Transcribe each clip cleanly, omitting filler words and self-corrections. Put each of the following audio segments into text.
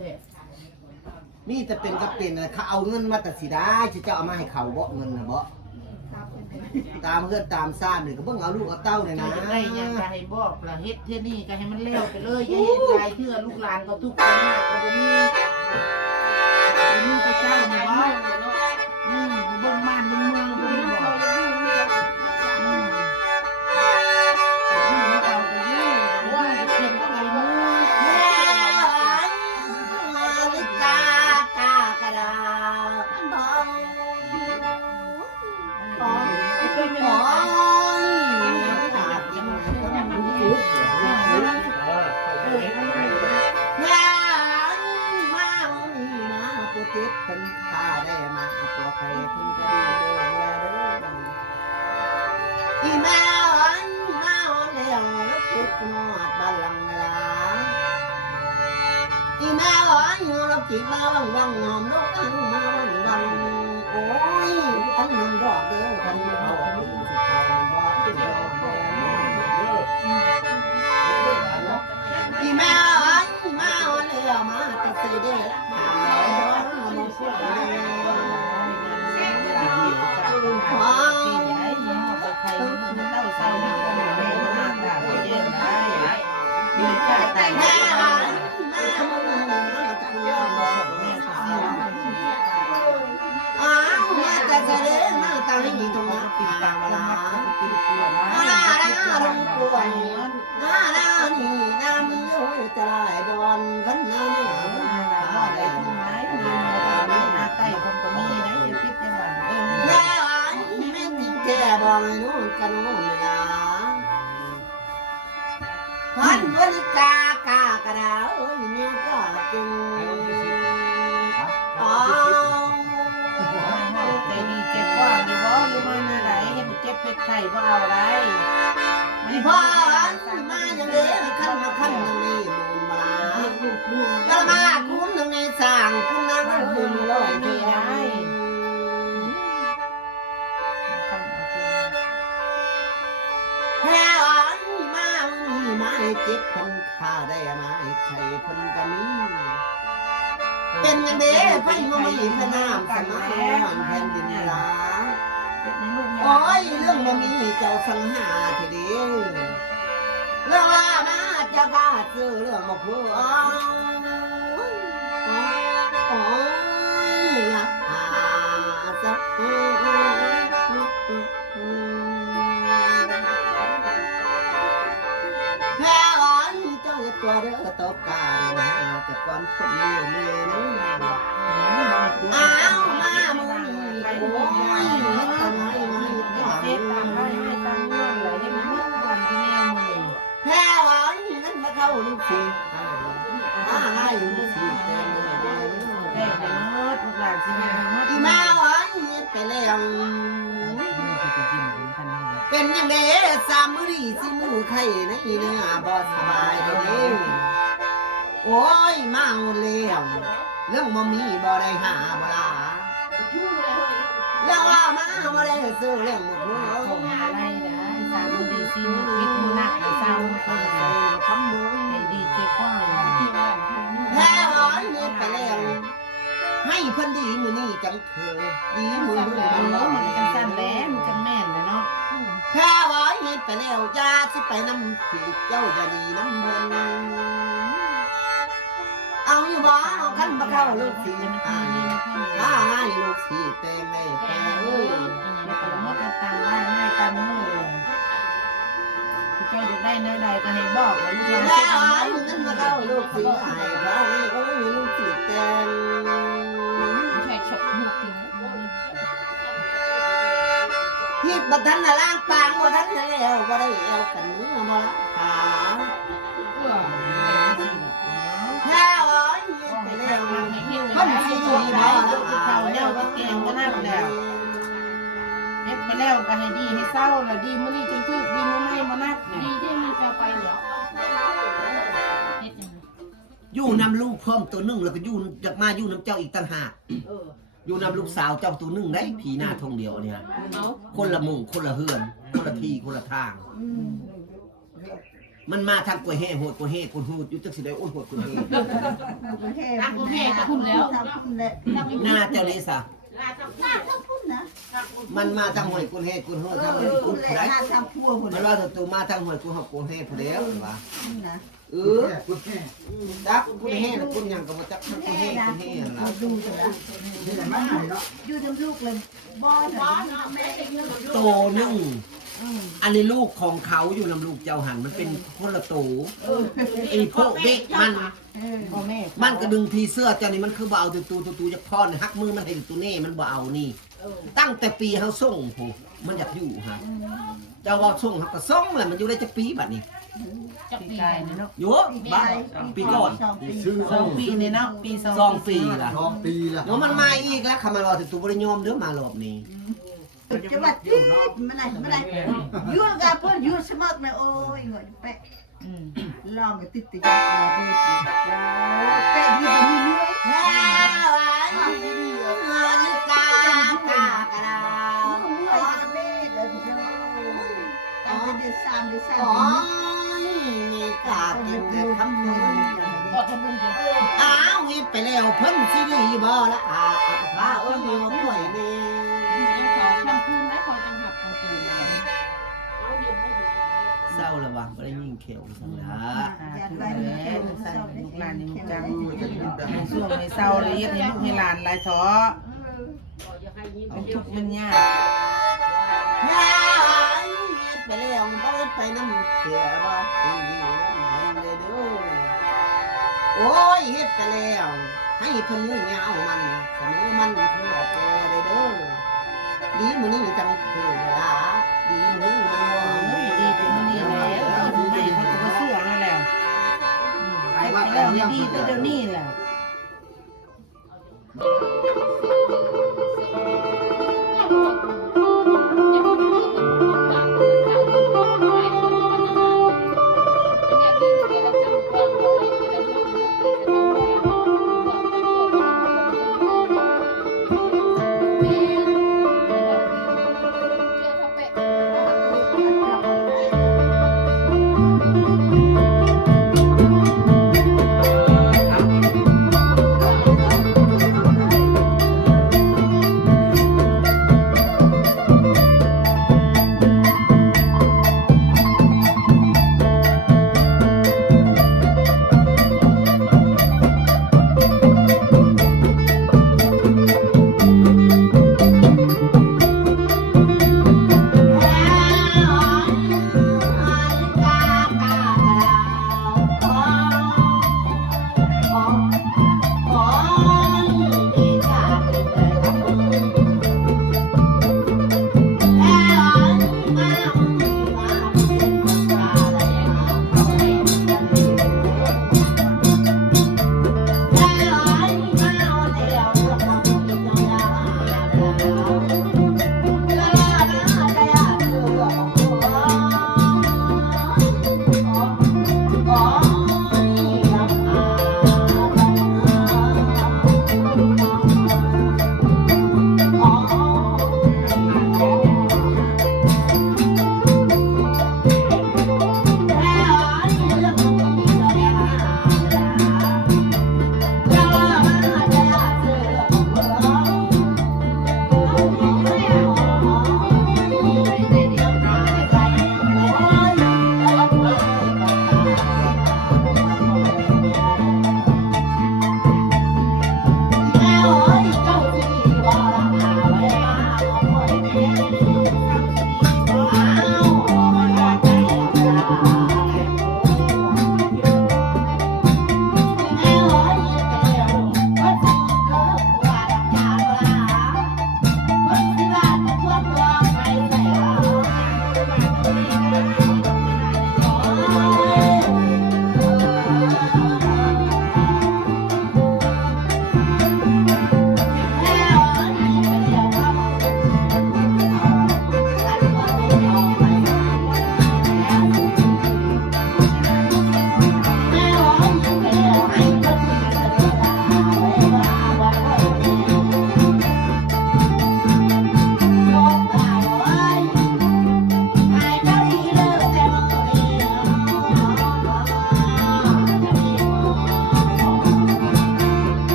แท้ มีแต่เป็นก็เป็นเขาเอาเงินมาแต่สิได้จะเอามาให้เขาบ่เงินนะบ่ตามเพื่อนตามซ่านนี่ก็เบิ่งเอาลูกเอาเต้าเลยนะ ได้ยังก็ให้บอกละเฮ็ดเท่านี้ก็ให้มันเร็วไปเลยอย่าเฮ็ดหลายเทื่อลูกหลานก็ทุกข์ยากก็บ่มีไปเจ้านี่บ่เบิ่งบ้านเบิ่งเมืองบ่มีบ่เจ็บเพิ่นพาได้มาตัวใครเพิ่นก็ดีเด้ออีแม่อันมาแล้วทุกนวดบาลังลาอีแม่อันเราจีบมาวังวังหอมนกอันมาวังวังโอ้ยอันนั้นรอดเด้อคันเอาลูกสิเขาบ่ติดรอแม่อีแม่อันมาแล้วมาแต่สิเด้อพันวันกากระดาเอ้ยเนี่ยก็จริงอ๋อใจดีเจ็บว่าดีบ่หรือมาไหนเห็นเจ็บเป็นไข่ว่าเอาอะไรไม่พอมาอย่างนี้ขั้นมาขั้นอย่างนี้บุญมามาคุณหนึ่งในสั่งคุณนั่งบุญลอยที่ได้เจ็บคนข้าได้มาไอ้ไข่คนก็มีเป็นยังเด้ไฟไม่พนามสมานแผ่นดินลาโอ้ยเรื่องมันมีเจ้าสังหาทีเดียวเรื่องว่ามาจะกล้าซื้อเรื่องมาพูดโอ้ยนะสักตัวเด้อตบกาเลยนะแต่ก่อนคนเดียวเลยนะอ้าวมามึงโอ้ยทำไมไม่เจ็บตามให้ตามเงื่อนไหลให้มันมุดวันที่แน่มึงแพ้หวานนั่นมาเข้าลูกศิษย์ให้ลูกศิษย์แต่เมื่อแต่ไปเมื่อทุกหลังสิแม่อีแม่หวานไปแล้วเป็นยังไงสามมื้อดีสิมื้อไข่ในเนื้อบ่สบายเลยโอ้ยเมาแล้วเรื่องบ่มีบ่ได้หาบ่ล่ะแล้วว่ามาบ่ได้ซื้อเรื่องบ่พูดส่งอะไรได้สามมื้อดีสิมื้อวิทย์มื้อนักให้เศร้าเปิดคำนู้นให้ดีเจ็บกว่าแพ้ร้อนนี่ไปแล้วให้เพิ่นดีมื้อนี้จังเถือดีมื้อนี้มันจังสั่นแหละมันจังแม่นแหละเนาะแพ้ไว้เห็นไปแล้วยาสิไปน้ำผีเจ้าอย่าดีน้ำเพิ่นเอาอยู่บ่เอากันมาเข้าลูกสีถ้าให้ลูกสีเต็มเลยแพ้เอ้ยมดตามได้ให้ตามมือเจ้าจะได้เนื้อใดก็ให้บอกแล้วลูกหลานเอากันมาเข้าลูกสีให้เพราะให้เขาไม่มีลูกสีเต็มใช่ชอบลูกสีฮิตบัดทันน่ะล้างปางบัดทันแล้วบ่ได้เอากันมือมาละขาแค่อ้อยไปแล้วคนสิอยู่บ่เขาแล้วก็แกงก็นั่นแล้วเฮ็ดไปแล้วก็ให้ดีให้เศร้าแล้วดีมื้อนี้จังถึกดีมื้อไม่มานักดีที่มีจะไปแล้วอยู่นำลูกพร้อมตัวนึงแล้วก็อยู่จากมาอยู่นำเจ้าอีกต่างหากอยู่นำลูกสาวเจ้าตัวนึงได้ผีหน้าทงเดียวเนี่ยคนละมุงคนละเฮือนคนละที่คนละทางมันมาทางกล้วยแห่โหดกล้วยแห่คนหูดอยู่จังสิได้โอ้โหดกล้วยแห่ พุ่นแล้ว หน้าเจ้าลิสะ หน้าทั้งพุ่นนะ มันมาทางหวยกุนเฮกุนเฮทางหวยกุ พุ่ น นเลย ผู้ใด หน้าทั้งพัวพุ่น มันว่าตัวมาทางหวยกุนหอกกุนเฮผู้เดียวว่า นะ จักกุนเฮแล้วกุนหยังก็บ่จักกุนเฮกุนเฮล่ะ ดูสินะอยู่ทำลูกเลยบ้านแม่เยอะ โตนึงอันนี้ลูกของเขาอยู่นำลูกเจ้าหันมันเป็นคนละโตไอ้พวกเด็กมัน พ่อแม่ มันก็ดึงทีเสื้อเจ้านี่มันคือบ่เอาตูจะพรหักมือมันให้ตัวเน่มันบ่เอานี่ ตั้งแต่ปีเฮาส่งโหมันอยากอยู่ฮะเจ้าว่าส่งเฮาก็ส่งแหละมันอยู่ได้จักปีบัดนี้ ปีกายนี่เนาะ อยู่บ้าปีก่อน 2 ปีนี่เนาะปี 2 ปีล่ะ 2 ปีละ เนาะมันมาอีกแล้วคำมารอถึงตัวบ่ได้ยอมเด้อมารอบนี้ จะว่าที่มันไหนยุ่งกับเพื่อนยุ่งสมัครนะโอ้ยเงินแปะลองกับติดกันดูสิแปะยืนอยู่นี่กากากระดาวอ๋อแม่เดินเจ้าตั้งแต่เดือน3อ๋อนี่กากินแต่คำนึงอ้าวเฮ็ดไปแล้วเพิ่นสิดีบ่ละพาเอ้ยมีมาป่วยนี่ ทำคืนได้คอยจังหับกลางคืนมา เศร้าแล้ววะบ่ได้ยิงเขียวซั่นล่ะ ถูกแล้วสั่นลูกหลานนี่มุกจังในช่วงในเศร้าเลยเฮ็ดให้ลูกให้หลานหลายท้อเป็นทุกข์มันยาก เฮ็ดไปแล้วบ่ไปนำเสียบ่ดีมันเลยเด้อโอ้ยเฮ็ดไปแล้วให้เพิ่นมือยาวมันเสมอมันเพื่อแกเลยเด้อดีมื้อนี้จังคือเวลาดีมื้อมันบ่ โอ้ยดีเป็นมื้อนี้แล้วดีเพิ่นก็บ่เชื่อนั่นแหละไปแล้วดีแต่เดี๋ยวนี้แหละ เ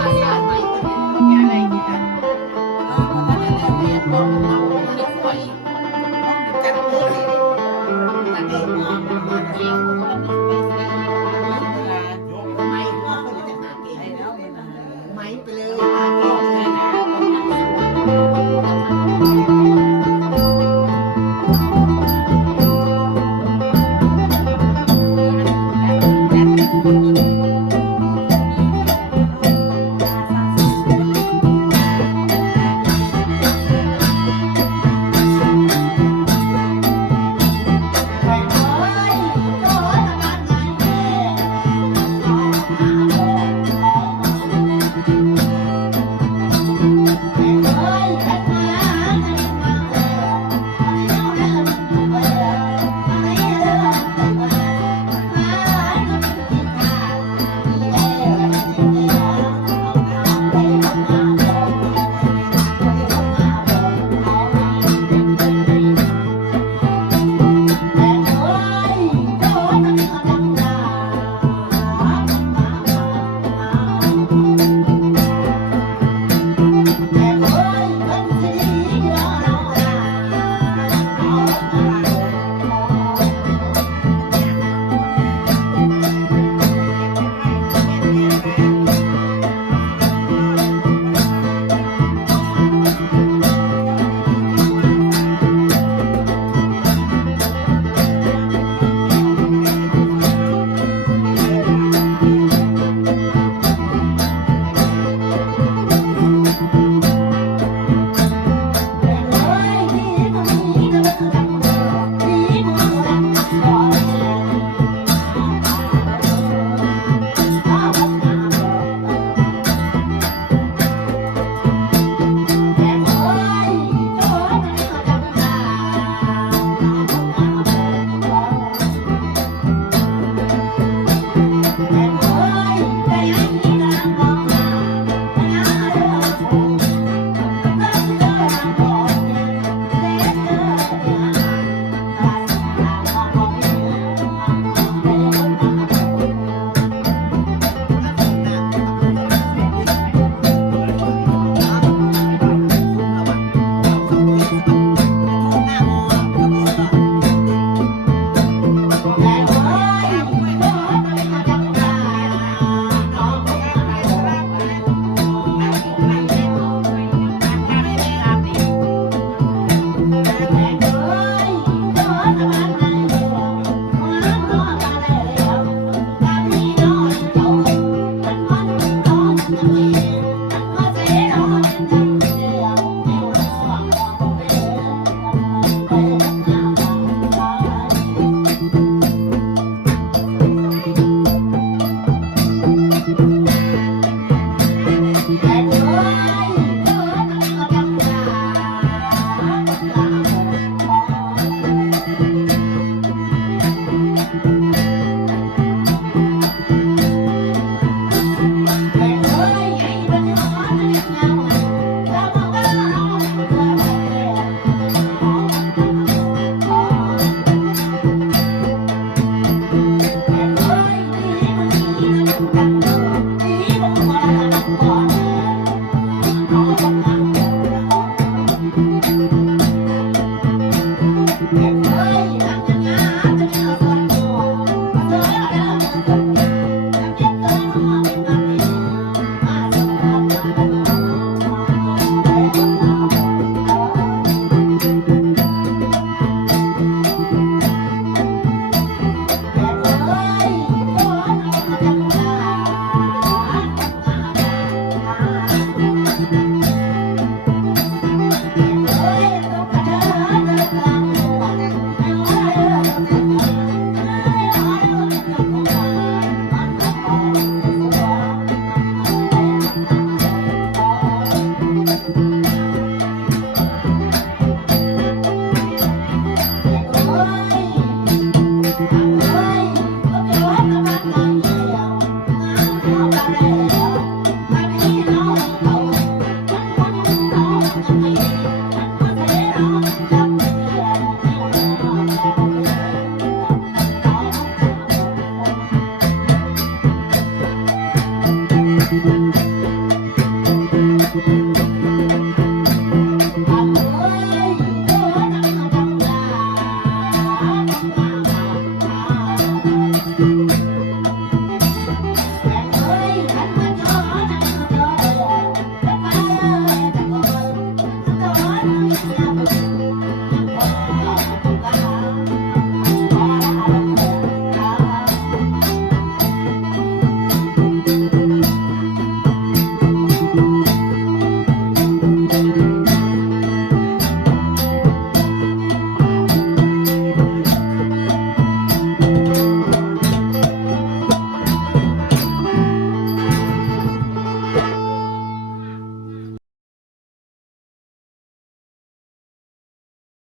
า